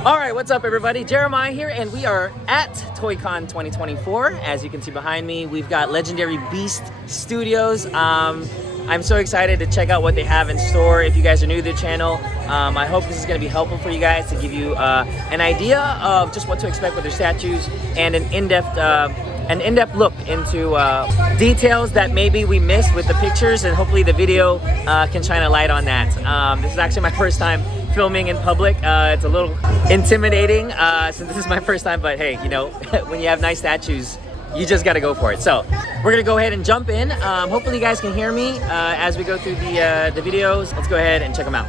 Alright, what's up everybody? Jeremiah here, and we are at ToyCon 2024. As you can see behind me, we've got Legendary Beast Studios. I'm so excited to check out what they have in store. If you guys are new to the channel, I hope this is going to be helpful for you guys to give you an idea of just what to expect with their statues and an in-depth look into details that maybe we missed with the pictures, and hopefully the video can shine a light on that. This is actually my first time filming in public. It's a little intimidating since this is my first time, but hey, you know, when you have nice statues, you just gotta go for it. So we're gonna go ahead and jump in. Hopefully you guys can hear me as we go through the videos. Let's go ahead and check them out.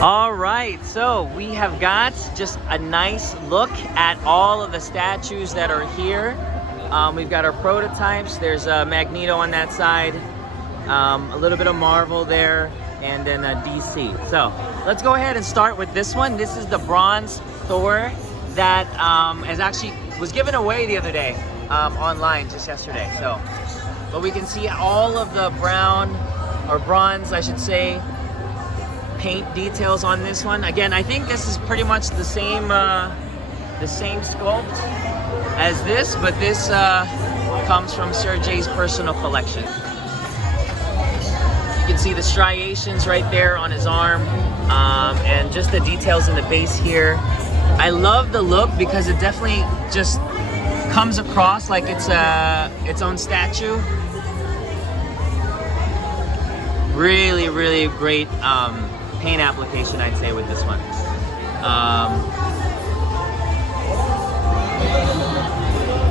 All right, so we have got just a nice look at all of the statues that are here. We've got our prototypes. There's Magneto on that side, a little bit of Marvel there, and then DC. So let's go ahead and start with this one. This is the Bronze Thor that was given away the other day online just yesterday. So, but we can see all of the brown, or bronze I should say, paint details on this one. Again, I think this is pretty much the same sculpt as this, but this comes from Sir J's personal collection. You can see the striations right there on his arm, and just the details in the base here. I love the look because it definitely just comes across like it's its own statue. Really, really great paint application, I'd say, with this one.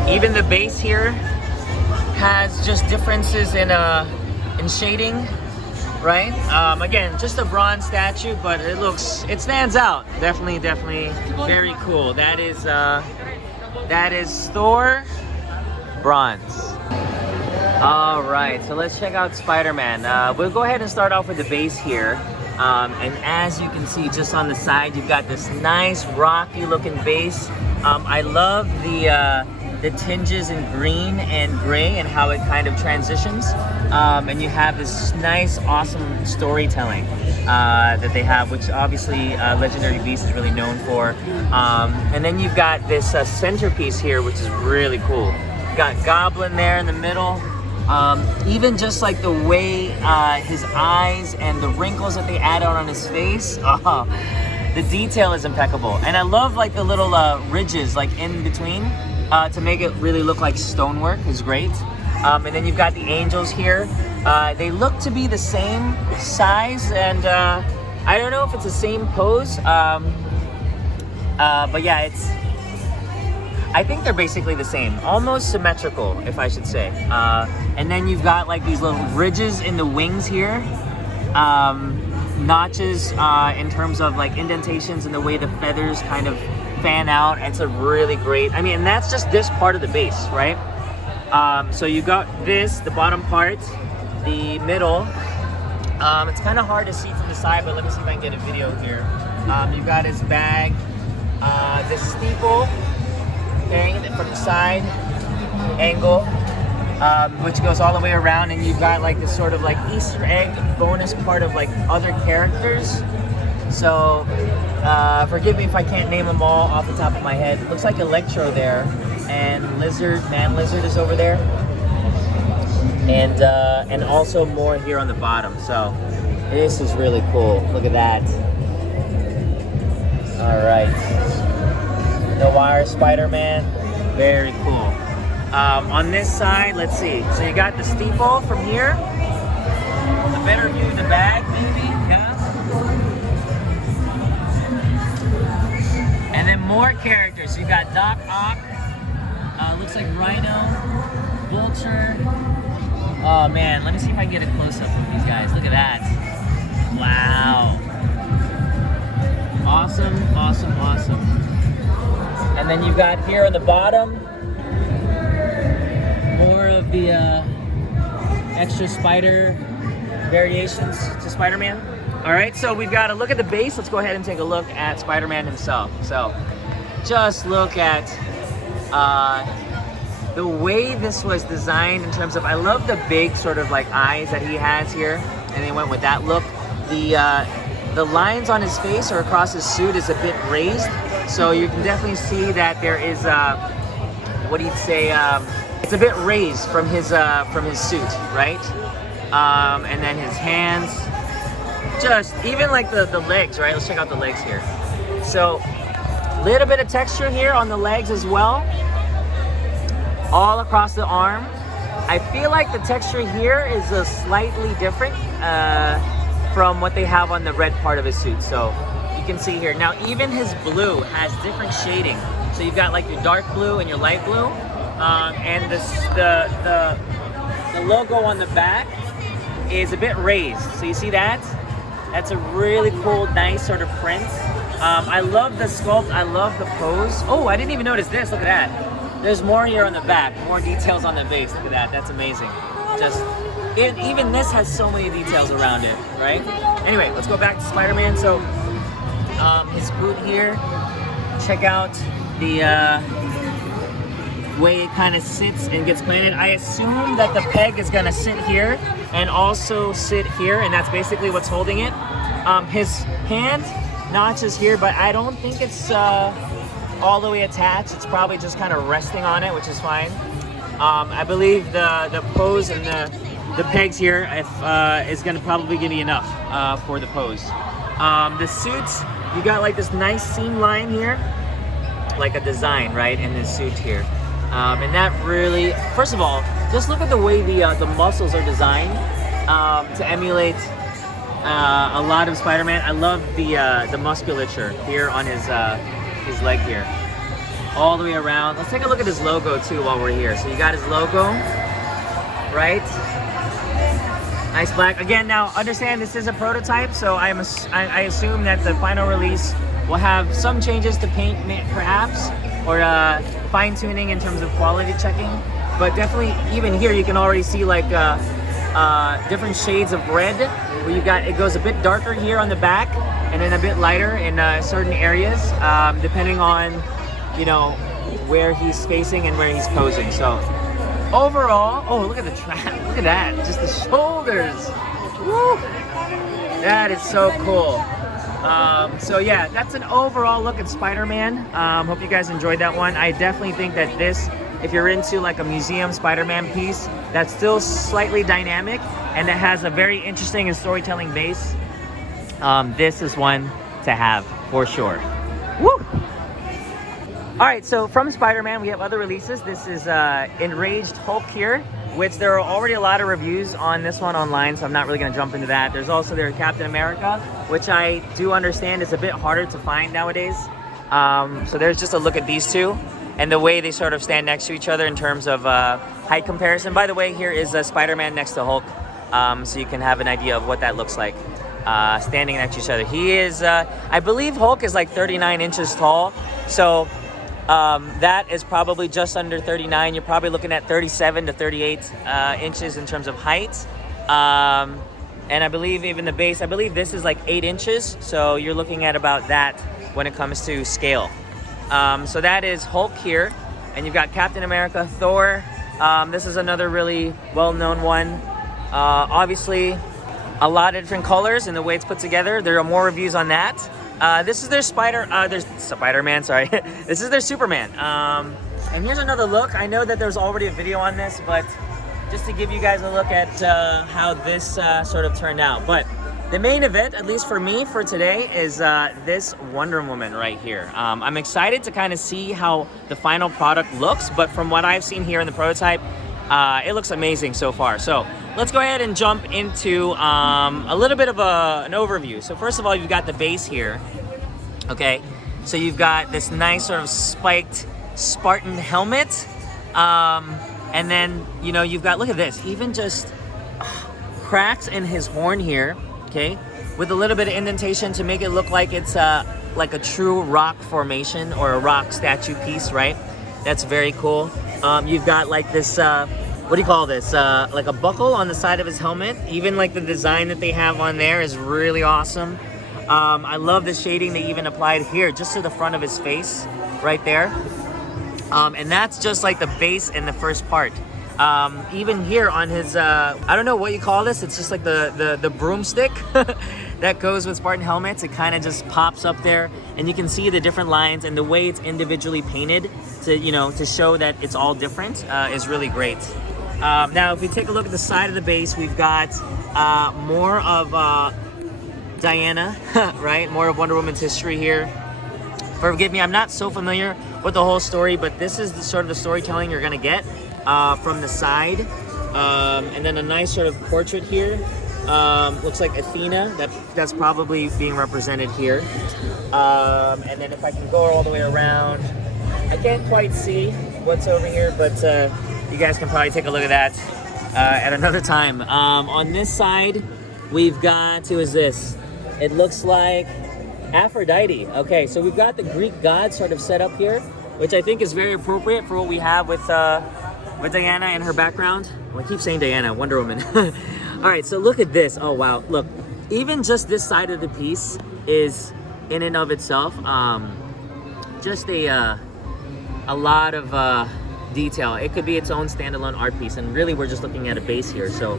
Even the base here has just differences in shading. Right? Again, just a bronze statue, but it stands out. Definitely very cool. That is Thor bronze. All right, so let's check out Spider-Man. We'll go ahead and start off with the base here. And as you can see, just on the side, you've got this nice rocky looking base. I love the tinges in green and gray and how it kind of transitions. And you have this nice, awesome storytelling that they have, which obviously Legendary Beast is really known for. And then you've got this centerpiece here, which is really cool. You've got Goblin there in the middle. Even just like the way his eyes and the wrinkles that they add on his face. The detail is impeccable. And I love like the little ridges like in between to make it really look like stonework is great. And then you've got the angels here. They look to be the same size, and I don't know if it's the same pose, but yeah, I think they're basically the same, almost symmetrical, if I should say. And then you've got like these little ridges in the wings here, notches in terms of like indentations and the way the feathers kind of fan out. It's a really great, I mean, and that's just this part of the base, right? So you got this, the bottom part, the middle. It's kind of hard to see from the side, but let me see if I can get a video here. You've got his bag, the steeple, okay, from the side angle, which goes all the way around, and you've got like this sort of like Easter egg bonus part of like other characters. So forgive me if I can't name them all off the top of my head. It looks like Electro there, and Man Lizard is over there, and also more here on the bottom. So this is really cool. Look at that. All right, Noir Spider-Man, very cool. On this side, let's see. So you got the steeple from here. A better view of the bag, maybe. Yeah. And then more characters. So you got Doc Ock. Looks like Rhino, Vulture. Oh man, let me see if I can get a close-up of these guys. Look at that. Wow. Awesome, awesome, awesome. And then you've got here on the bottom, more of the extra spider variations to Spider-Man. All right, so we've got a look at the base. Let's go ahead and take a look at Spider-Man himself. So just look at the way this was designed in terms of, I love the big sort of like eyes that he has here, and they went with that look. The lines on his face or across his suit is a bit raised, So you can definitely see that there is, what do you say, it's a bit raised from his suit, right? And then his hands, just even like the legs, right? Let's check out the legs here. So, little bit of texture here on the legs as well. All across the arm. I feel like the texture here is slightly different from what they have on the red part of his suit. So, you can see here. Now, even his blue has different shading. So you've got like your dark blue and your light blue. And the logo on the back is a bit raised. So you see that? That's a really cool, nice sort of print. I love the sculpt, I love the pose. Oh, I didn't even notice this, look at that. There's more here on the back, more details on the base, look at that, that's amazing. Even this has so many details around it, right? Anyway, let's go back to Spider-Man. So, his boot here, check out the way it kind of sits and gets planted. I assume that the peg is gonna sit here and also sit here, and that's basically what's holding it. His hand notches here, but I don't think it's all the way attached. It's probably just kind of resting on it, which is fine. I believe the pose and the pegs here is gonna probably give you enough for the pose. The suits, you got like this nice seam line here, like a design, right, in his suit here. And that really, first of all, just look at the way the muscles are designed to emulate a lot of Spider-Man. I love the musculature here on his leg here, all the way around. Let's take a look at his logo too while we're here. So you got his logo, right? Nice black. Again, now understand this is a prototype, so I assume that the final release will have some changes to paint, perhaps, or fine-tuning in terms of quality checking. But definitely, even here, you can already see like different shades of red, where you got, it goes a bit darker here on the back, and then a bit lighter in certain areas, depending on, you know, where he's facing and where he's posing. So overall, oh, look at the trap, look at that, just the shoulders. Woo! That is so cool. So yeah, that's an overall look at Spider-Man. Hope you guys enjoyed that one. I definitely think that this, if you're into like a museum Spider-Man piece that's still slightly dynamic and that has a very interesting and storytelling base, this is one to have for sure. Woo! All right, so from Spider-Man, we have other releases. This is Enraged Hulk here, which there are already a lot of reviews on this one online, so I'm not really gonna jump into that. There's also their Captain America, which I do understand is a bit harder to find nowadays. So there's just a look at these two and the way they sort of stand next to each other in terms of height comparison. By the way, here is Spider-Man next to Hulk, so you can have an idea of what that looks like standing next to each other. He is, I believe Hulk is like 39 inches tall, so that is probably just under 39. You're probably looking at 37 to 38 inches in terms of height. And I believe even the base, I believe this is like 8 inches. So you're looking at about that when it comes to scale. So that is Hulk here. And you've got Captain America, Thor. This is another really well-known one. Obviously, a lot of different colors and the way it's put together. There are more reviews on that. This is their Spider-Man, sorry. This is their Superman. And here's another look. I know that there's already a video on this, but just to give you guys a look at how this sort of turned out. But the main event, at least for me, for today, is this Wonder Woman right here. I'm excited to kind of see how the final product looks, but from what I've seen here in the prototype, it looks amazing so far. So let's go ahead and jump into a little bit of an overview. So first of all, you've got the base here, okay? So you've got this nice sort of spiked Spartan helmet. And then, you know, you've got, look at this, even just cracks in his horn here, okay? With a little bit of indentation to make it look like it's like a true rock formation or a rock statue piece, right? That's very cool. You've got like this, what do you call this? Like a buckle on the side of his helmet. Even like the design that they have on there is really awesome. I love the shading they even applied here, just to the front of his face, right there. And that's just like the base and the first part. Even here on his, I don't know what you call this. It's just like the broomstick. that goes with Spartan helmets. It kind of just pops up there, and you can see the different lines and the way it's individually painted to, you know, to show that it's all different is really great. Now, if we take a look at the side of the base, we've got more of Diana, right? More of Wonder Woman's history here. Forgive me, I'm not so familiar with the whole story, but this is the sort of the storytelling you're gonna get from the side. And then a nice sort of portrait here. Looks like Athena, that's probably being represented here. And then if I can go all the way around, I can't quite see what's over here, but you guys can probably take a look at that at another time. On this side, we've got, who is this? It looks like Aphrodite. Okay, so we've got the Greek god sort of set up here, which I think is very appropriate for what we have with Diana and her background. Well, I keep saying Diana, Wonder Woman. All right, so look at this. Oh, wow. Look, even just this side of the piece is, in and of itself, just a lot of detail. It could be its own standalone art piece, and really we're just looking at a base here. So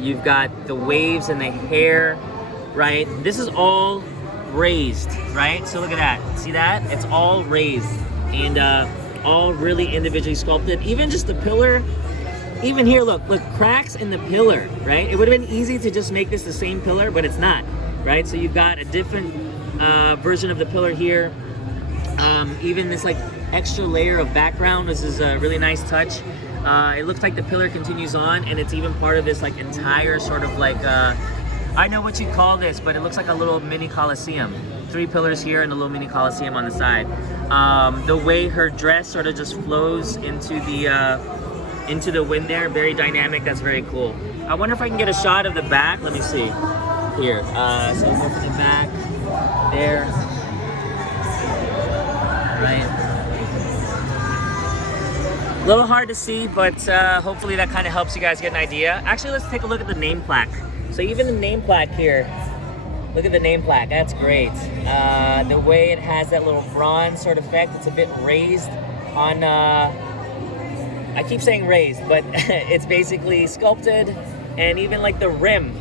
you've got the waves and the hair, right? This is all raised, right? So look at that. See that? It's all raised and all really individually sculpted. Even just the pillar, even here, look, cracks in the pillar, right? It would have been easy to just make this the same pillar, but it's not, right? So you've got a different version of the pillar here. Even this like extra layer of background, this is a really nice touch. It looks like the pillar continues on, and it's even part of this like entire sort of like, I know what you call this, but it looks like a little mini Colosseum. 3 pillars here and a little mini Colosseum on the side. The way her dress sort of just flows into the wind there, very dynamic, that's very cool. I wonder if I can get a shot of the back. Let me see. Here, so we'll go for the back, there, right. A little hard to see, but hopefully that kind of helps you guys get an idea. Actually, let's take a look at the name plaque. So even the name plaque here, look at the name plaque, that's great. The way it has that little bronze sort of effect, it's a bit raised on, I keep saying raised, but it's basically sculpted, and even like the rim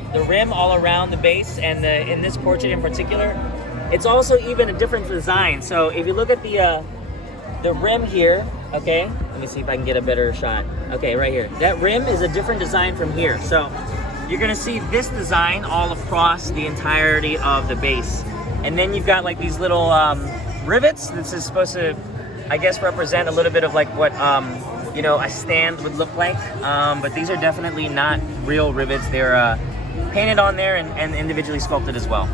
all around the base, and in this portrait in particular, it's also even a different design. So if you look at the rim here, okay, let me see if I can get a better shot. Okay, right here. That rim is a different design from here. So you're gonna see this design all across the entirety of the base. And then you've got like these little rivets. This is supposed to, I guess, represent a little bit of like what, you know, a stand would look like. But these are definitely not real rivets. They're painted on there and individually sculpted as well.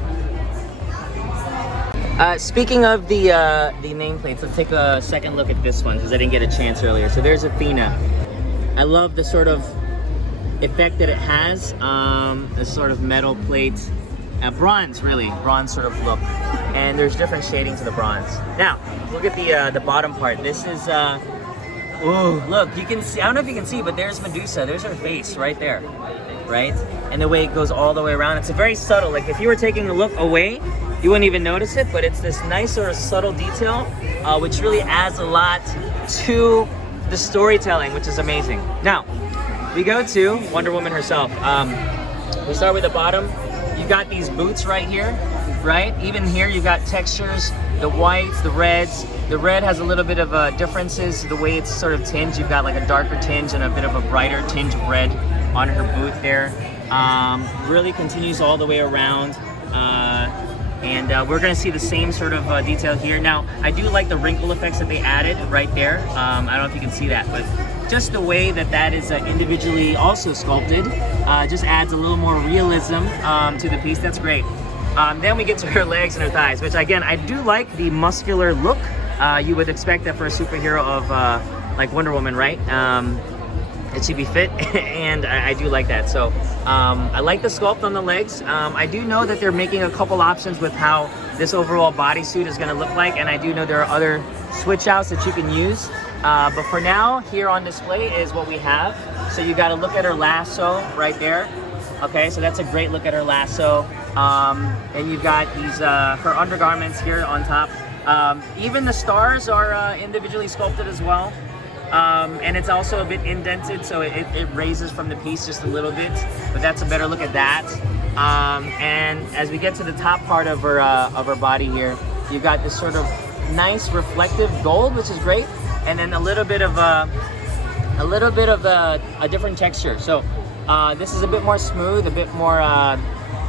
Speaking of the nameplates, let's take a second look at this one because I didn't get a chance earlier. So there's Athena. I love the sort of effect that it has, this sort of metal plate, bronze, really, bronze sort of look. And there's different shading to the bronze. Now, look at the bottom part. This is, ooh, look, you can see, I don't know if you can see, but there's Medusa. There's her face right there, right? And the way it goes all the way around, it's a very subtle, like if you were taking a look away, you wouldn't even notice it, but it's this nice sort of subtle detail, which really adds a lot to the storytelling, which is amazing. Now, we go to Wonder Woman herself. We start with the bottom. You've got these boots right here, right? Even here, you've got textures, the whites, the reds. The red has a little bit of differences, the way it's sort of tinged. You've got like a darker tinge and a bit of a brighter tinge of red on her boot there. Really continues all the way around. And we're gonna see the same sort of detail here. Now, I do like the wrinkle effects that they added right there. I don't know if you can see that, but just the way that that is individually also sculpted just adds a little more realism to the piece. That's great. Then we get to her legs and her thighs, which again, I do like the muscular look. You would expect that for a superhero of like Wonder Woman, right? It should be fit, and I do like that. So I like the sculpt on the legs. I do know that they're making a couple options with how this overall bodysuit is gonna look like, and I do know there are other switch outs that you can use. But for now, here on display is what we have. So you gotta look at her lasso right there. Okay, so that's a great look at her lasso. And you've got these, her undergarments here on top. Even the stars are individually sculpted as well. And it's also a bit indented, so it raises from the piece just a little bit, but that's a better look at that. And as we get to the top part of her body here, you've got this sort of nice reflective gold, which is great, and then a little bit of a different texture. So this is a bit more smooth, a bit more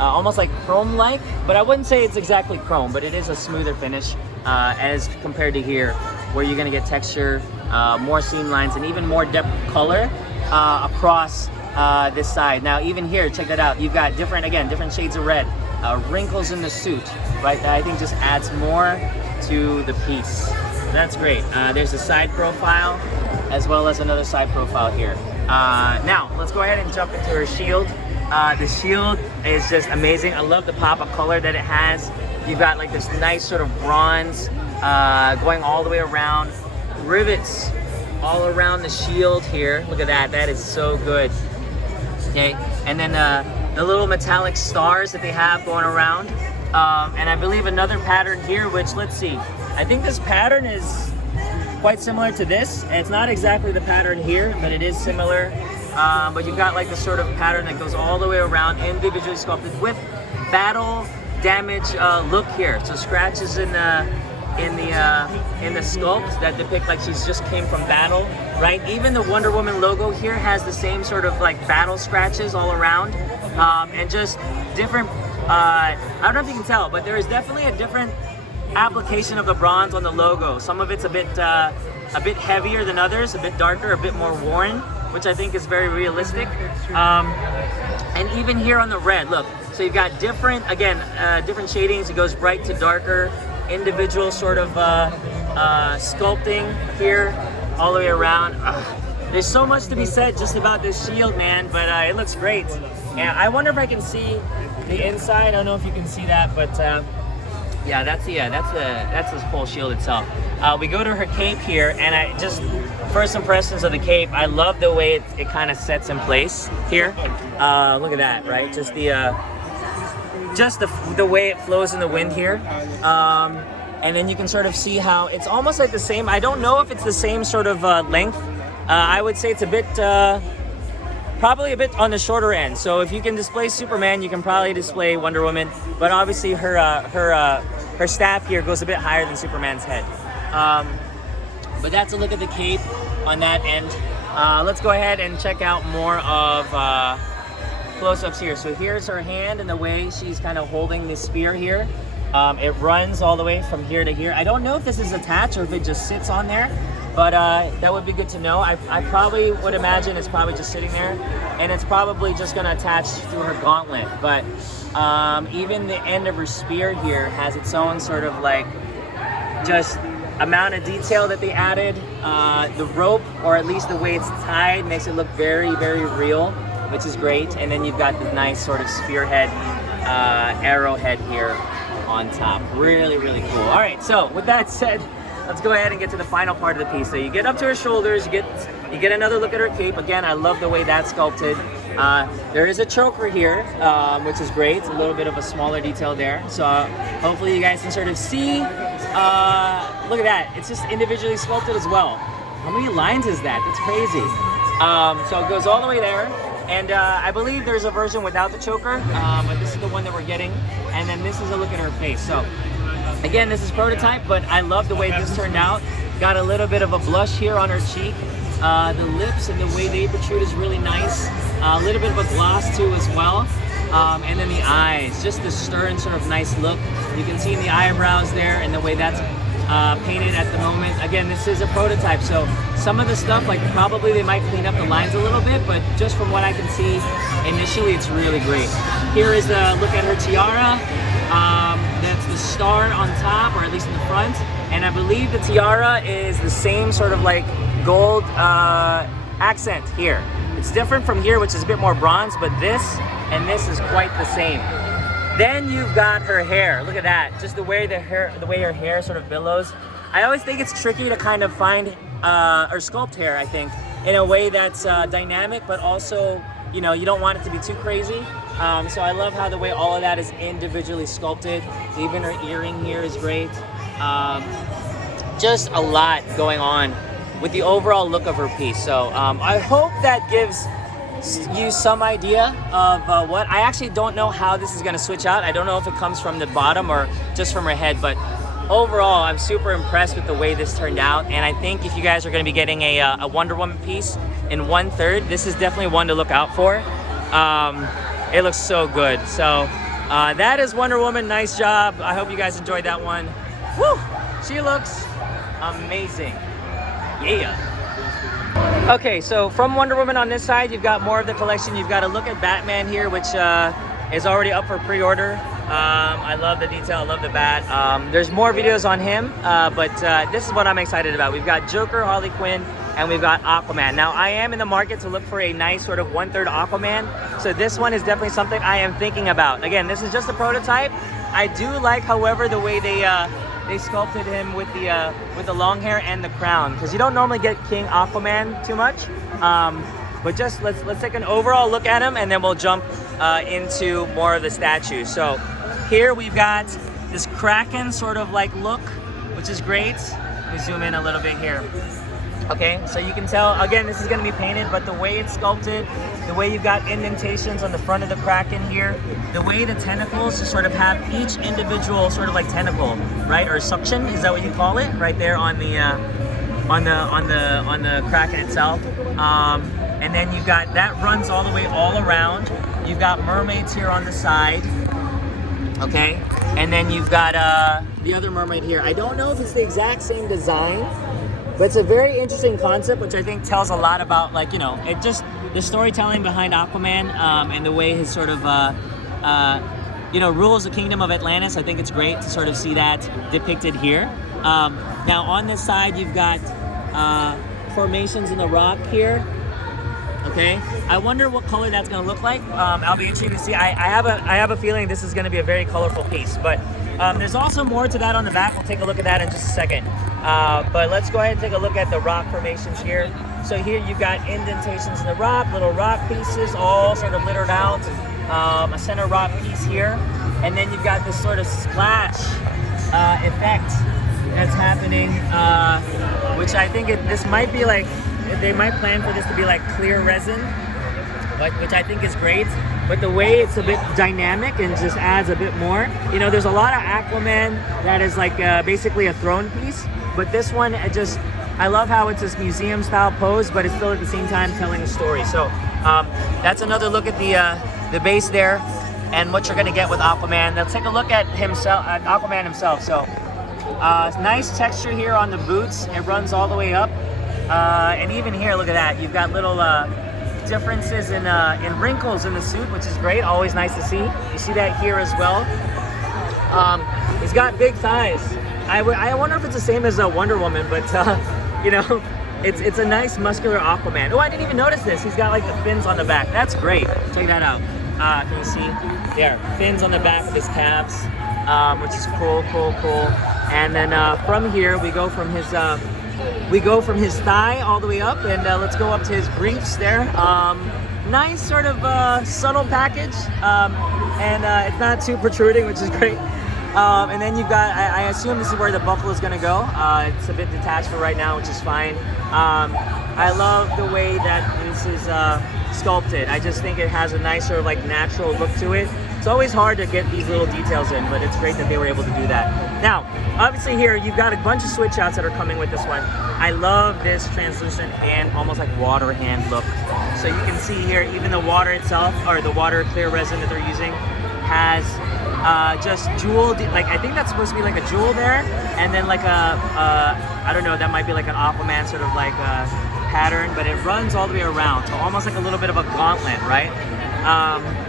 almost like chrome-like, but I wouldn't say it's exactly chrome, but it is a smoother finish as compared to here, where you're gonna get texture, more seam lines, and even more depth of color across this side. Now even here, check that out, you've got different shades of red, wrinkles in the suit, right? That I think just adds more to the piece. That's great. There's a side profile as well as another side profile here. Now let's go ahead and jump into her shield. The shield is just amazing. I love the pop of color that it has. You've got like this nice sort of bronze going all the way around, rivets all around the shield here. Look at that, that is so good. Okay, and then the little metallic stars that they have going around. And I believe another pattern here, which, let's see, I think this pattern is quite similar to this. It's not exactly the pattern here, but it is similar. But you've got like this sort of pattern that goes all the way around, individually sculpted with battle damage look here. So scratches in the sculpt that depict like she's just came from battle, right? Even the Wonder Woman logo here has the same sort of like battle scratches all around, and just different. I don't know if you can tell, but there is definitely a different application of the bronze on the logo. Some of it's a bit heavier than others, a bit darker, a bit more worn, which I think is very realistic. And even here on the red, look, so you've got different, again, different shadings. It goes bright to darker, individual sort of sculpting here all the way around. There's so much to be said just about this shield, man, but it looks great. And I wonder if I can see the inside. I don't know if you can see that, but yeah, that's this whole shield itself. We go to her cape here, and I just, first impressions of the cape, I love the way it kind of sets in place here. Look at that, right? Just the way it flows in the wind here. And then you can sort of see how it's almost like the same. I don't know if it's the same sort of length. I would say it's a bit, probably a bit on the shorter end. So if you can display Superman, you can probably display Wonder Woman. But obviously her staff here goes a bit higher than Superman's head. But that's a look at the cape on that end. Let's go ahead and check out more of close-ups here. So here's her hand and the way she's kind of holding the spear here. It runs all the way from here to here. I don't know if this is attached or if it just sits on there, but that would be good to know. I probably would imagine it's probably just sitting there, and it's probably just going to attach through her gauntlet. But even the end of her spear here has its own sort of like just amount of detail that they added. The rope, or at least the way it's tied, makes it look very, very real, which is great. And then you've got the nice sort of spearhead, arrowhead here on top. Really, really cool. All right, so with that said, let's go ahead and get to the final part of the piece. So you get up to her shoulders, you get another look at her cape. Again, I love the way that's sculpted. There is a choker here, which is great. It's a little bit of a smaller detail there. So hopefully you guys can sort of see. Look at that. It's just individually sculpted as well. How many lines is that? That's crazy. So it goes all the way there. And I believe there's a version without the choker, but this is the one that we're getting. And then this is a look at her face. So again, this is prototype, but I love the way this turned out. Got a little bit of a blush here on her cheek. The lips and the way they protrude is really nice. A little bit of a gloss too as well. And then the eyes, just the stern sort of nice look. You can see in the eyebrows there and the way that's painted at the moment. Again, this is a prototype, so some of the stuff, like probably they might clean up the lines a little bit, but just from what I can see initially, it's really great. Here is a look at her tiara. That's the star on top, or at least in the front, and I believe the tiara is the same sort of like gold accent here. It's different from here, which is a bit more bronze, but this and this is quite the same. Then you've got her hair. Look at that, just the way her hair sort of billows. I always think it's tricky to kind of find or sculpt hair, I think, in a way that's dynamic, but also, you know, you don't want it to be too crazy. So I love how the way all of that is individually sculpted. Even her earring here is great. Just a lot going on with the overall look of her piece. So I hope that gives you some idea of what I actually don't know how this is going to switch out. I don't know if it comes from the bottom or just from her head, but overall I'm super impressed with the way this turned out. And I think if you guys are going to be getting a Wonder Woman piece in 1/3, this is definitely one to look out for. It looks so good. So that is Wonder Woman. Nice job. I hope you guys enjoyed that one. Woo! She looks amazing. Yeah. Okay, so from Wonder Woman on this side, you've got more of the collection. You've got to look at Batman here, which is already up for pre-order. I love the detail, I love the bat. There's more videos on him, but this is what I'm excited about. We've got Joker, Harley Quinn, and we've got Aquaman. Now, I am in the market to look for a nice sort of 1/3 Aquaman, so this one is definitely something I am thinking about. Again, this is just a prototype. I do like, however, the way they sculpted him with the long hair and the crown, because you don't normally get King Aquaman too much. But just let's take an overall look at him, and then we'll jump into more of the statues. So here we've got this KRAKEN sort of like look, which is great. Let me zoom in a little bit here. Okay, so you can tell, again, this is going to be painted, but the way it's sculpted, the way you've got indentations on the front of the KRAKEN here, the way the tentacles just sort of have each individual sort of like tentacle, right? Or suction, is that what you call it? Right there on the KRAKEN itself. And then you've got, that runs all the way all around. You've got mermaids here on the side. Okay, and then you've got the other mermaid here. I don't know if it's the exact same design, but it's a very interesting concept, which I think tells a lot about, like, you know, it just, the storytelling behind Aquaman and the way his sort of, you know, rules the kingdom of Atlantis. I think it's great to sort of see that depicted here. Now on this side, you've got formations in the rock here. Okay, I wonder what color that's going to look like. I'll be interested to see. I have a feeling this is going to be a very colorful piece, but there's also more to that on the back. We'll take a look at that in just a second. But let's go ahead and take a look at the rock formations here. So here you've got indentations in the rock, little rock pieces all sort of littered out. A center rock piece here, and then you've got this sort of splash effect that's happening, which I think this might be like, they might plan for this to be like clear resin, which I think is great. But the way it's a bit dynamic and just adds a bit more. You know, there's a lot of Aquaman that is like basically a throne piece, but this one, I love how it's this museum style pose, but it's still at the same time telling a story. So that's another look at the base there and what you're gonna get with Aquaman. Let's take a look at himself, at Aquaman himself. So nice texture here on the boots. It runs all the way up. And even here, look at that. You've got little differences in wrinkles in the suit, which is great. Always nice to see. You see that here as well. He's got big thighs. I wonder if it's the same as Wonder Woman, but you know, it's a nice muscular Aquaman. Oh, I didn't even notice this. He's got like the fins on the back. That's great. Check that out. Can you see? There, fins on the back of his calves, which is cool. And then from here, we go from his thigh all the way up, and let's go up to his briefs there. Nice sort of subtle package, and it's not too protruding, which is great. And then you've got, I assume this is where the buckle is gonna go. It's a bit detached for right now, which is fine. I love the way that this is sculpted. I just think it has a nice sort of like natural look to it. It's always hard to get these little details in, but it's great that they were able to do that. Now, obviously here, you've got a bunch of switch outs that are coming with this one. I love this translucent hand, almost like water hand look. So you can see here, even the water itself, or the water clear resin that they're using, has just jeweled, like, I think that's supposed to be like a jewel there, and then like I don't know, that might be like an Aquaman sort of like pattern, but it runs all the way around, so almost like a little bit of a gauntlet, right?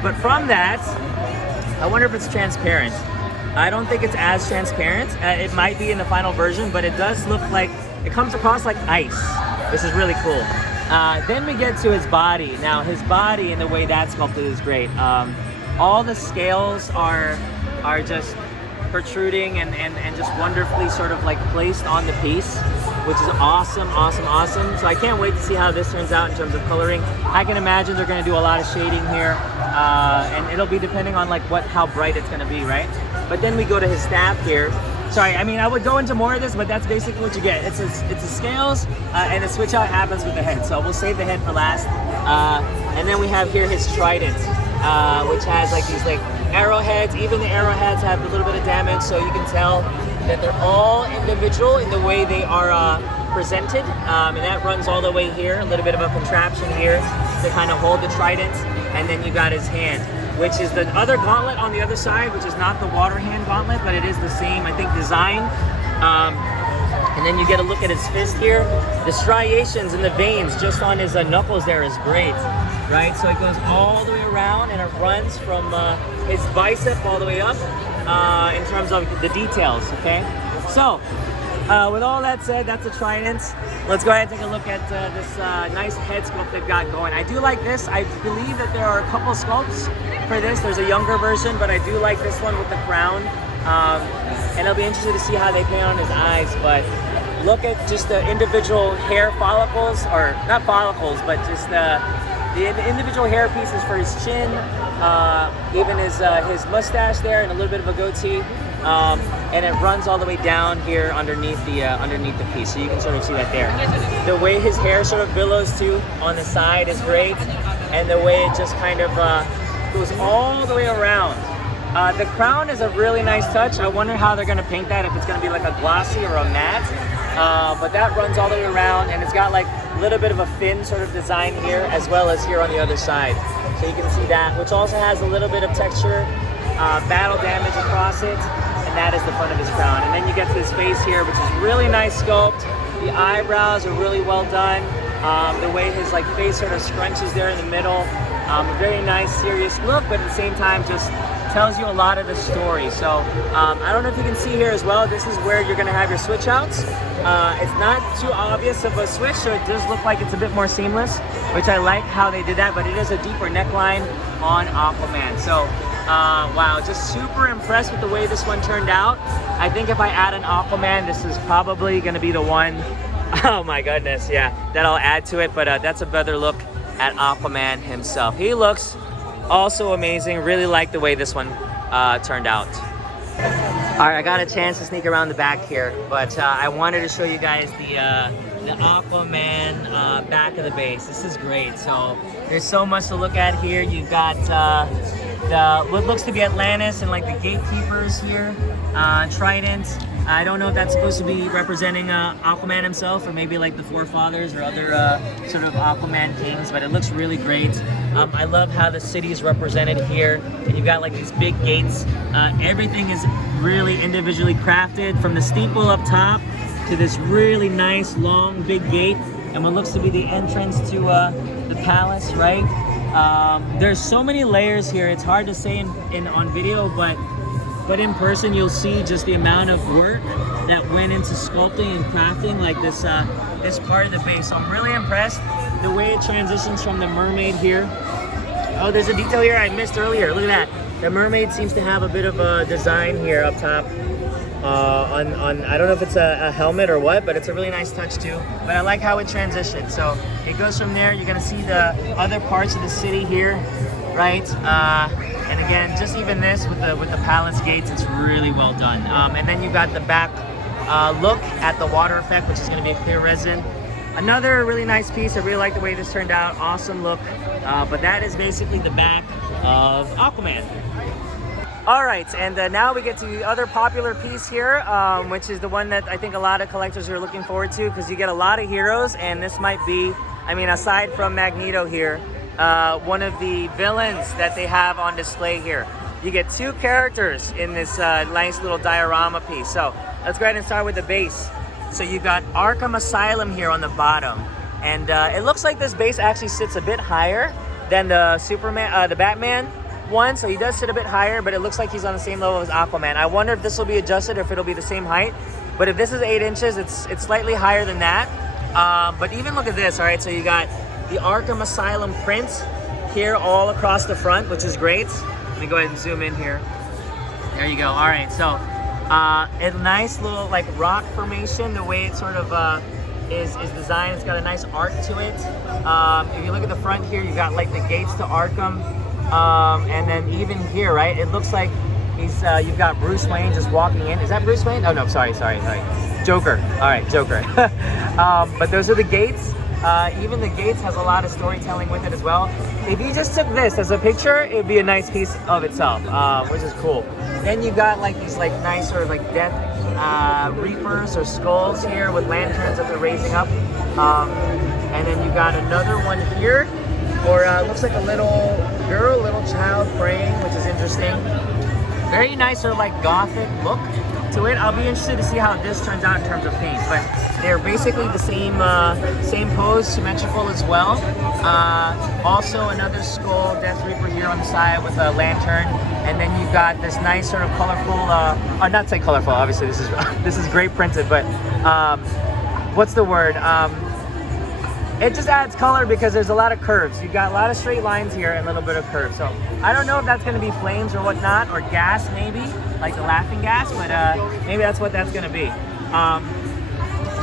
But from that, I wonder if it's transparent. I don't think it's as transparent. It might be in the final version, but it does look like, it comes across like ice. This is really cool. Then we get to his body. Now his body and the way that's sculpted is great. All the scales are just protruding and just wonderfully sort of like placed on the piece, which is awesome. So I can't wait to see how this turns out in terms of coloring. I can imagine they're gonna do a lot of shading here, and it'll be depending on like how bright it's gonna be, right? But then we go to his staff here, sorry, I mean, I would go into more of this, but that's basically what you get. It's a scales, and the switch out happens with the head. So we'll save the head for last. And then we have here his trident, which has like these like arrowheads. Even the arrowheads have a little bit of damage, so you can tell that they're all individual in the way they are presented. And that runs all the way here, a little bit of a contraption here to kind of hold the trident. And then you got his hand, which is the other gauntlet on the other side, which is not the water hand gauntlet, but it is the same, I think, design. And then you get a look at his fist here. The striations and the veins just on his knuckles there is great, right? So it goes all the way around and it runs from his bicep all the way up in terms of the details, okay? So, with all that said, that's a trident. Let's go ahead and take a look at this nice head sculpt they've got going. I do like this. I believe that there are a couple sculpts for this. There's a younger version, but I do like this one with the crown. And I'll be interested to see how they paint on his eyes, but look at just the individual hair follicles, or not follicles, but just the individual hair pieces for his chin, even his mustache there, and a little bit of a goatee. And it runs all the way down here underneath the piece, so you can sort of see that there. The way his hair sort of billows too on the side is great, and the way it just kind of goes all the way around. The crown is a really nice touch. I wonder how they're going to paint that, if it's going to be like a glossy or a matte. But that runs all the way around, and it's got like a little bit of a fin sort of design here, as well as here on the other side. So you can see that, which also has a little bit of texture, battle damage across it. That is the front of his crown. And then you get to his face here, which is really nice sculpt. The eyebrows are really well done. The way his like face sort of scrunches there in the middle. A very nice, serious look, but at the same time just tells you a lot of the story. So I don't know if you can see here as well, this is where you're gonna have your switch outs. It's not too obvious of a switch, so it does look like it's a bit more seamless, which I like how they did that, but it is a deeper neckline on Aquaman. So wow, just super impressed with the way this one turned out. I think if I add an Aquaman, this is probably gonna be the one, oh my goodness, yeah, that I'll add to it. But that's a better look at Aquaman himself. He looks also amazing. Really like the way this one turned out. All right, I got a chance to sneak around the back here, but I wanted to show you guys the Aquaman back of the base. This is great. So there's so much to look at here. You've got what looks to be Atlantis and like the gatekeepers here, Trident. I don't know if that's supposed to be representing Aquaman himself, or maybe like the forefathers or other sort of Aquaman kings, but it looks really great. I love how the city is represented here, and you've got like these big gates. Everything is really individually crafted, from the steeple up top to this really nice long big gate, and what looks to be the entrance to the palace, right? There's so many layers here. It's hard to say on video, but in person you'll see just the amount of work that went into sculpting and crafting like this part of the base. So I'm really impressed the way it transitions from the mermaid here. Oh, there's a detail here I missed earlier. Look at that. The mermaid seems to have a bit of a design here up top. On I don't know if it's a helmet or what, but it's a really nice touch too. But I like how it transitions. So it goes from there. You're gonna see the other parts of the city here, right? And again, just even this with the palace gates, it's really well done. And then you've got the back look at the water effect, which is gonna be a clear resin. Another really nice piece. I really like the way this turned out. Awesome look. But that is basically the back of Aquaman. All right, and now we get to the other popular piece here, which is the one that I think a lot of collectors are looking forward to, because you get a lot of heroes, and this might be, I mean, aside from Magneto here, one of the villains that they have on display here. You get two characters in this nice little diorama piece. So let's go ahead and start with the base. So you've got Arkham Asylum here on the bottom, and it looks like this base actually sits a bit higher than the Superman, the Batman one, so he does sit a bit higher, but it looks like he's on the same level as Aquaman. I wonder if this will be adjusted or if it'll be the same height. But if this is 8 inches, it's slightly higher than that. But even look at this, all right? So you got the Arkham Asylum print here all across the front, which is great. Let me go ahead and zoom in here. There you go. All right, so a nice little like rock formation, the way it sort of is designed. It's got a nice arc to it. If you look at the front here, you got like the gates to Arkham. And then even here, right, it looks like He's you've got Bruce Wayne just walking in. Is that Bruce Wayne? Oh no, sorry. Joker. All right, Joker. But those are the gates. Even the gates has a lot of storytelling with it as well. If you just took this as a picture, it'd be a nice piece of itself, which is cool. Then you got like these like nice sort of like death reapers or skulls here with lanterns that they're raising up. And then you got another one here, or looks like a little girl, little child praying, which is interesting. Very nice sort of like gothic look to it. I'll be interested to see how this turns out in terms of paint, but they're basically the same pose, symmetrical as well. Also another skull, Death Reaper here on the side with a lantern, and then you've got this nice sort of colorful, or not say colorful, obviously this is this is great printed, but what's the word? It just adds color because there's a lot of curves. You've got a lot of straight lines here and a little bit of curves. So I don't know if that's going to be flames or whatnot, or gas maybe, like the laughing gas, but maybe that's what that's going to be.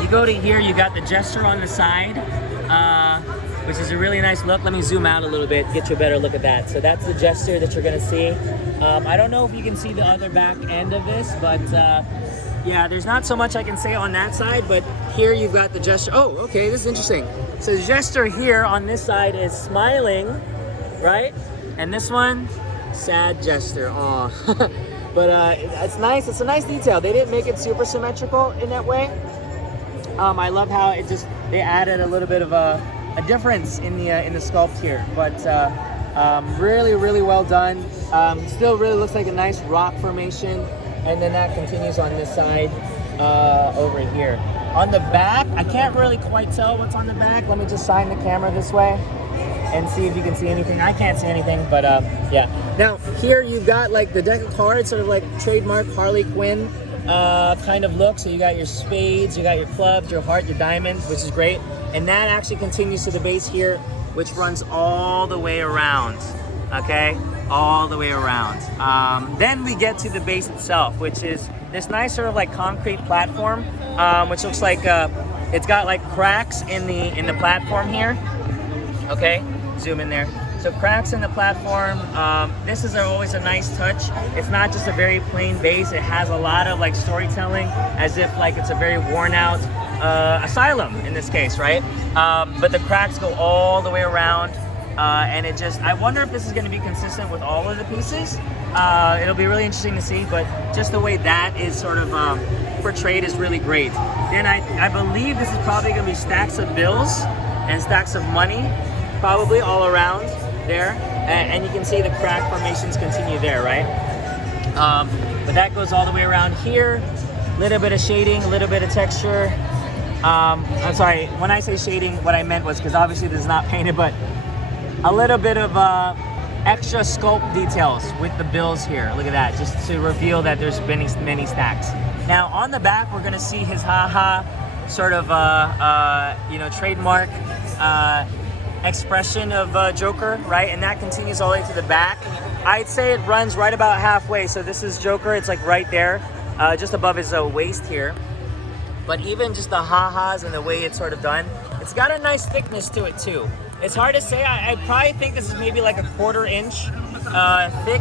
You go to here, you got the Jester on the side, which is a really nice look. Let me zoom out a little bit, get you a better look at that. So that's the Jester that you're going to see. I don't know if you can see the other back end of this, but yeah, there's not so much I can say on that side, but here you've got the Jester. Oh, okay, this is interesting. So the Jester here on this side is smiling, right? And this one, sad Jester. Aw. But it's nice. It's a nice detail. They didn't make it super symmetrical in that way. I love how it just, they added a little bit of a difference in the sculpt here. But really, really well done. Still really looks like a nice rock formation. And then that continues on this side over here. On the back, I can't really quite tell what's on the back. Let me just sign the camera this way and see if you can see anything. I can't see anything, but yeah. Now, here you've got like the deck of cards, sort of like trademark Harley Quinn kind of look. So you got your spades, you got your clubs, your heart, your diamonds, which is great. And that actually continues to the base here, which runs all the way around, okay? All the way around. Then we get to the base itself, which is this nice sort of like concrete platform, which looks like it's got like cracks in the platform here. Okay, zoom in there. So cracks in the platform. This is always a nice touch. It's not just a very plain base. It has a lot of like storytelling, as if like it's a very worn out Asylum in this case, right? But the cracks go all the way around. And it just, I wonder if this is going to be consistent with all of the pieces. It'll be really interesting to see, but just the way that is sort of portrayed is really great. Then I believe this is probably going to be stacks of bills and stacks of money, probably all around there. And you can see the crack formations continue there, right? But that goes all the way around here. A little bit of shading, a little bit of texture. I'm sorry, when I say shading, what I meant was, because obviously this is not painted, but a little bit of extra sculpt details with the bills here. Look at that, just to reveal that there's many stacks. Now on the back, we're gonna see his haha sort of you know, trademark expression of Joker, right? And that continues all the way to the back. I'd say it runs right about halfway. So this is Joker, it's like right there, just above his waist here. But even just the ha-has and the way it's sort of done, it's got a nice thickness to it too. It's hard to say. I probably think this is maybe like a 1/4 inch thick.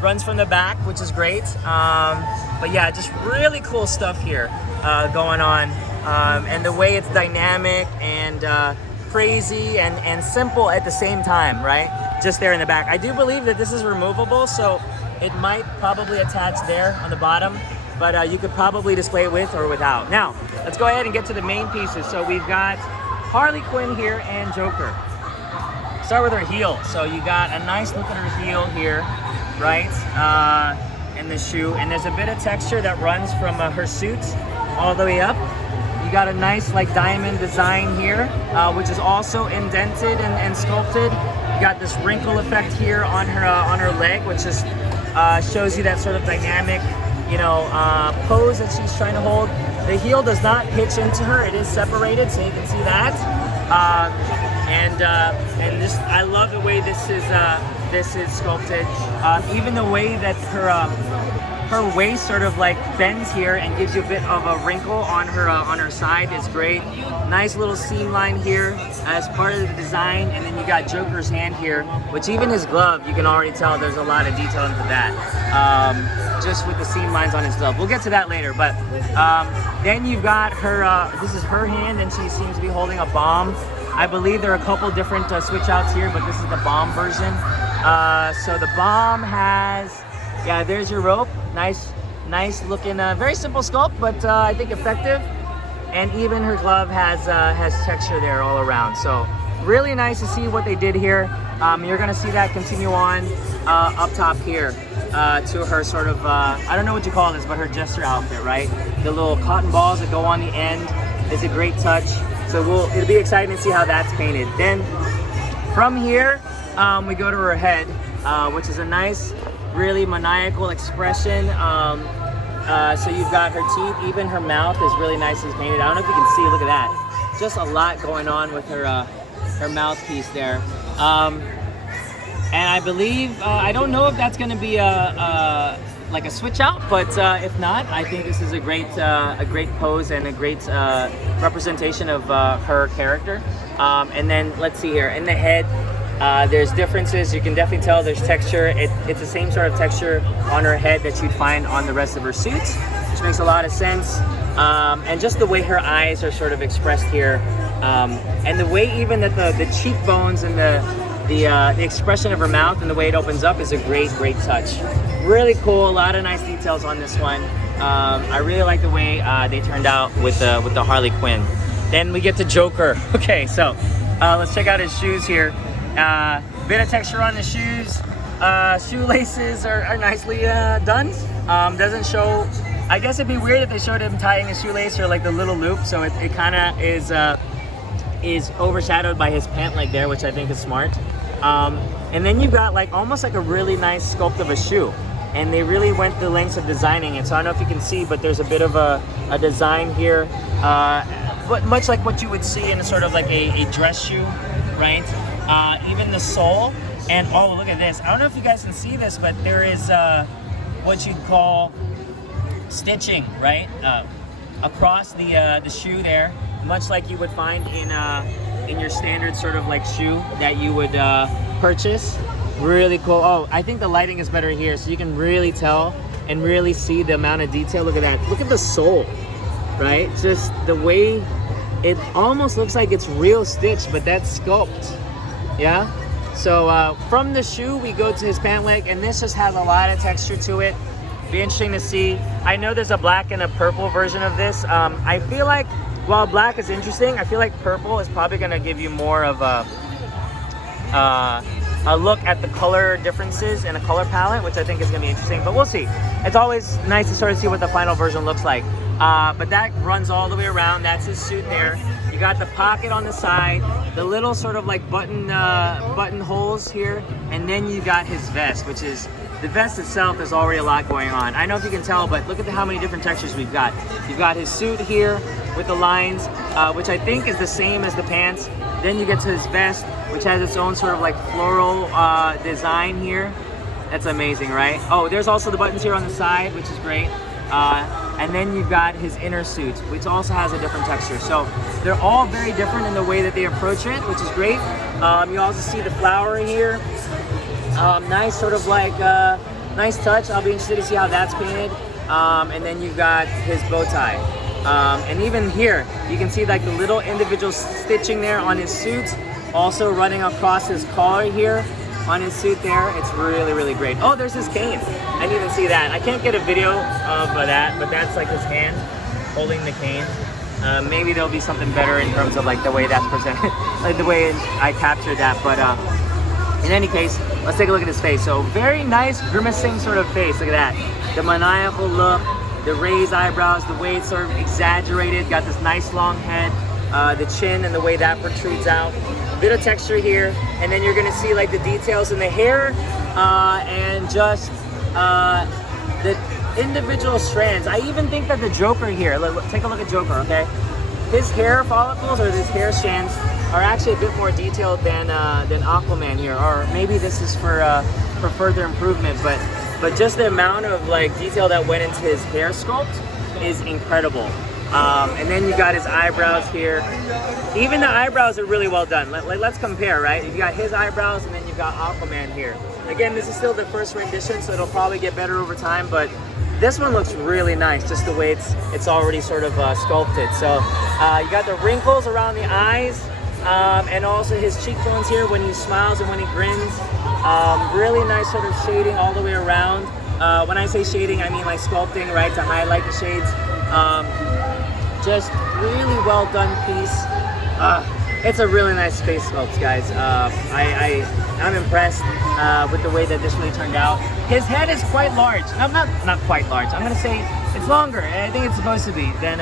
Runs from the back, which is great. But yeah, just really cool stuff here going on. And the way it's dynamic and crazy and simple at the same time, right? Just there in the back. I do believe that this is removable, so it might probably attach there on the bottom. But you could probably display it with or without. Now, let's go ahead and get to the main pieces. So we've got Harley Quinn here and Joker. Start with her heel. So you got a nice look at her heel here, right? And the shoe. And there's a bit of texture that runs from her suit all the way up. You got a nice like diamond design here, which is also indented and sculpted. You got this wrinkle effect here on her leg, which just shows you that sort of dynamic, you know, pose that she's trying to hold. The heel does not hitch into her; it is separated, so you can see that. And just, I love the way this is sculpted. Even the way that her waist sort of like bends here and gives you a bit of a wrinkle on her side. It's great. Nice little seam line here as part of the design, and then you got Joker's hand here, which even his glove, you can already tell there's a lot of detail into that, just with the seam lines on his glove. We'll get to that later, but then you've got her, this is her hand, and she seems to be holding a bomb. I believe there are a couple different switch outs here, but this is the bomb version. So the bomb has, yeah, there's your rope. Nice looking, very simple sculpt, but I think effective. And even her glove has texture there all around. So really nice to see what they did here. You're gonna see that continue on up top here to her sort of, I don't know what you call this, but her jester outfit, right? The little cotton balls that go on the end is a great touch. So it'll be exciting to see how that's painted. Then from here, we go to her head, which is a nice, really maniacal expression. So you've got her teeth, even her mouth is really nicely painted. I don't know if you can see, look at that. Just a lot going on with her mouthpiece there. And I believe, I don't know if that's gonna be like a switch out, but if not, I think this is a great pose and a great representation of her character. And then let's see here, in the head, there's differences. You can definitely tell there's texture. It's the same sort of texture on her head that you'd find on the rest of her suits, which makes a lot of sense. And just the way her eyes are sort of expressed here, and the way even that the cheekbones and the expression of her mouth and the way it opens up is a great touch. Really cool. A lot of nice details on this one. I really like the way they turned out with the Harley Quinn. Then we get to Joker. Okay, so let's check out his shoes here. Bit of texture on the shoes. Shoelaces are nicely done. Doesn't show, I guess it'd be weird if they showed him tying a shoelace or like the little loop, so it kind of is overshadowed by his pant leg there, which I think is smart. And then you've got like almost like a really nice sculpt of a shoe, and they really went the lengths of designing it. So I don't know if you can see, but there's a bit of a design here, but much like what you would see in a sort of like a dress shoe, right? Even the sole, and oh, look at this. I don't know if you guys can see this, but there is what you'd call stitching, right? Across the shoe there, much like you would find in your standard sort of like shoe that you would purchase. Really cool. Oh, I think the lighting is better here, so you can really tell and really see the amount of detail. Look at that. Look at the sole, right? Just the way it almost looks like it's real stitched, but that's sculpt. Yeah. So from the shoe we go to his pant leg, and this just has a lot of texture to it. Be interesting to see. I know there's a black and a purple version of this. I feel like while black is interesting, I feel like purple is probably going to give you more of a look at the color differences in a color palette, which I think is going to be interesting, but we'll see. It's always nice to sort of see what the final version looks like. But that runs all the way around. That's his suit there. You got the pocket on the side, the little sort of like button holes here, and then you got his vest, which is, the vest itself, there's already a lot going on. I don't know if you can tell, but look at how many different textures we've got. You've got his suit here with the lines, which I think is the same as the pants. Then you get to his vest, which has its own sort of like floral design here. That's amazing, right? Oh, there's also the buttons here on the side, which is great. And then you've got his inner suit, which also has a different texture. So they're all very different in the way that they approach it, which is great. You also see the flower here. Nice sort of like, nice touch. I'll be interested to see how that's painted. And then you've got his bow tie. And even here, you can see like the little individual stitching there on his suit, also running across his collar here on his suit there. It's really great. Oh, there's his cane. I didn't even see that. I can't get a video of that, but that's like his hand holding the cane. Maybe there'll be something better in terms of like the way that's presented, like the way I captured that. But in any case, let's take a look at his face. So very nice grimacing sort of face. Look at that. The maniacal look, the raised eyebrows, the way it's sort of exaggerated. Got this nice long head, the chin and the way that protrudes out. Bit of texture here, and then you're gonna see like the details in the hair and just the individual strands. I even think that the Joker here, take a look at Joker, okay? His hair follicles or his hair strands are actually a bit more detailed than Aquaman here, or maybe this is for further improvement, but but just the amount of like detail that went into his hair sculpt is incredible. And then you got his eyebrows here. Even the eyebrows are really well done. Let's compare, right? You got his eyebrows, and then you've got Aquaman here. Again, this is still the first rendition, so it'll probably get better over time, but this one looks really nice, just the way it's already sort of sculpted. So you got the wrinkles around the eyes, and also his cheekbones here when he smiles and when he grins. Really nice sort of shading all the way around. When I say shading, I mean like sculpting, right, to highlight the shades. Just really well done piece. It's a really nice face sculpt, guys. I'm impressed with the way that this really turned out. His head is quite large. Not quite large. I'm gonna say it's longer. I think it's supposed to be than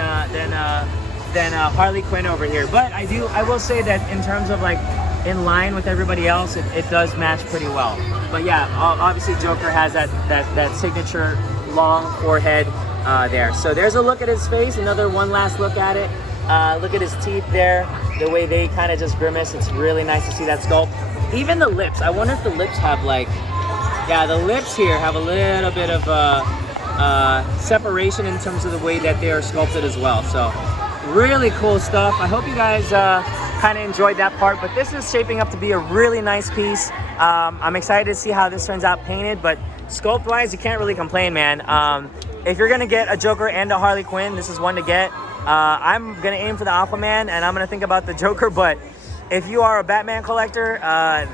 Harley Quinn over here. But I will say that in terms of like in line with everybody else, it does match pretty well. But yeah, obviously Joker has that signature long forehead there. So there's a look at his face. One last look at it. Look at his teeth there, the way they kind of just grimace. It's really nice to see that sculpt. Even the lips, I wonder if the lips have like, yeah, the lips here have a little bit of separation in terms of the way that they are sculpted as well. So really cool stuff. I hope you guys kind of enjoyed that part, but this is shaping up to be a really nice piece. I'm excited to see how this turns out painted, but sculpt wise, you can't really complain, man. If you're gonna get a Joker and a Harley Quinn, this is one to get. I'm gonna aim for the Aquaman, and I'm gonna think about the Joker, but if you are a Batman collector,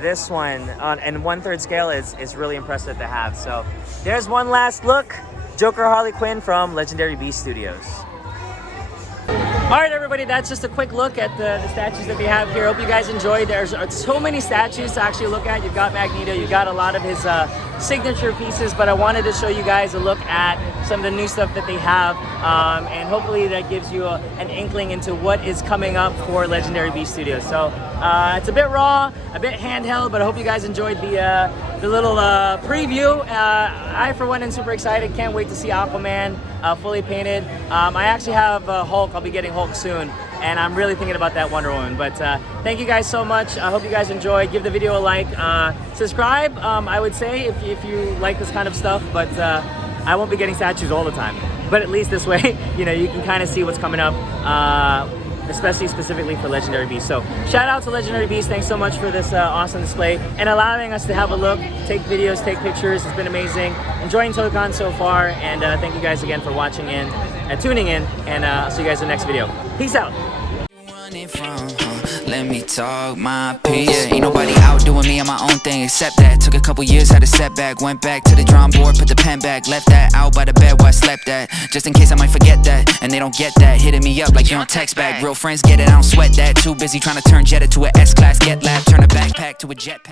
this one on 1/3 scale is really impressive to have. So there's one last look. Joker Harley Quinn from Legendary Beast Studios. All right, everybody, that's just a quick look at the statues that they have here. Hope you guys enjoyed. There's so many statues to actually look at. You've got Magneto, you've got a lot of his signature pieces, but I wanted to show you guys a look at some of the new stuff that they have, and hopefully that gives you an inkling into what is coming up for Legendary Beast Studios. So it's a bit raw, a bit handheld, but I hope you guys enjoyed the little preview. I, for one, am super excited. Can't wait to see Aquaman fully painted. I actually have Hulk. I'll be getting Hulk soon, and I'm really thinking about that Wonder Woman. But thank you guys so much. I hope you guys enjoyed. Give the video a like. Subscribe, I would say, if you like this kind of stuff, but I won't be getting statues all the time. But at least this way, you know, you can kind of see what's coming up, especially specifically for Legendary Beast. So shout out to Legendary Beast. Thanks so much for this awesome display and allowing us to have a look, take videos, take pictures. It's been amazing. Enjoying ToyCon so far, and thank you guys again for watching in and tuning in, and I'll see you guys in the next video. Peace out. Let me talk my piece. Yeah, ain't nobody outdoing me on my own thing except that. Took a couple years, had a setback. Went back to the drawing board, put the pen back. Left that out by the bed where I slept at, just in case I might forget that. And they don't get that, hitting me up like you don't text back. Real friends get it, I don't sweat that. Too busy trying to turn Jetta to a S-Class, get lab. Turn a backpack to a jetpack.